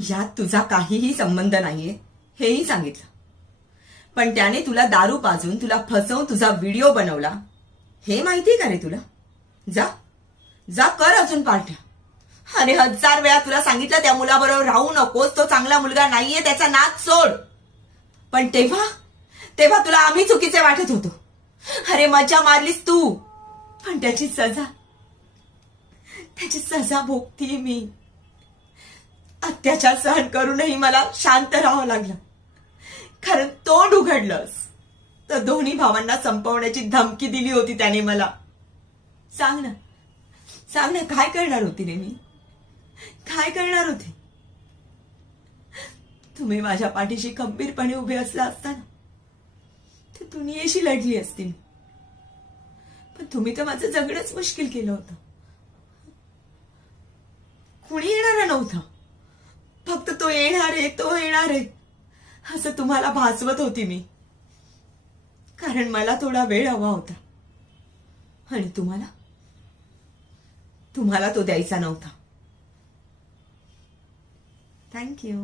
यात तुझा काहीही संबंध नाहीये हेही सांगितलं, पण त्याने तुला दारू पाजून तुला फसवून तुझा व्हिडिओ बनवला हे माहितीये का रे तुला? जा जा कर अजून पार्ट्या. अरे 1000 वेळा तुला सांगितलं त्या मुलाबरोबर राहू नकोस, तो चांगला मुलगा नाहीये, त्याचा नाद सोड. पण तेव्हा तेव्हा तुला आम्ही चुकीचे वाटत होतो. अरे मजा मारलीस तू, पण त्याची सजा भोगतीये मी. अत्याचार सहन करूनही मला शांत राहावं लागलं, कारण तोंड उघडलंस तर दोन्ही भावांना संपवण्याची धमकी दिली होती त्याने मला. सांग ना काय करणार होती रे मी? काय करणार होते? तुम्ही माझ्या पाठीशी खंबीरपणे उभे असला असताना तर दुनियेशी लढली असती मी. पण तुम्ही तर माझं जगणंच मुश्किल केलं होतं. कुणी येणार नव्हतं, फक्त तो येणार आहे असं तुम्हाला भासवत होती मी, कारण मला थोडा वेळ हवा होता आणि तुम्हाला तो द्यायचा नव्हता. थँक्यू.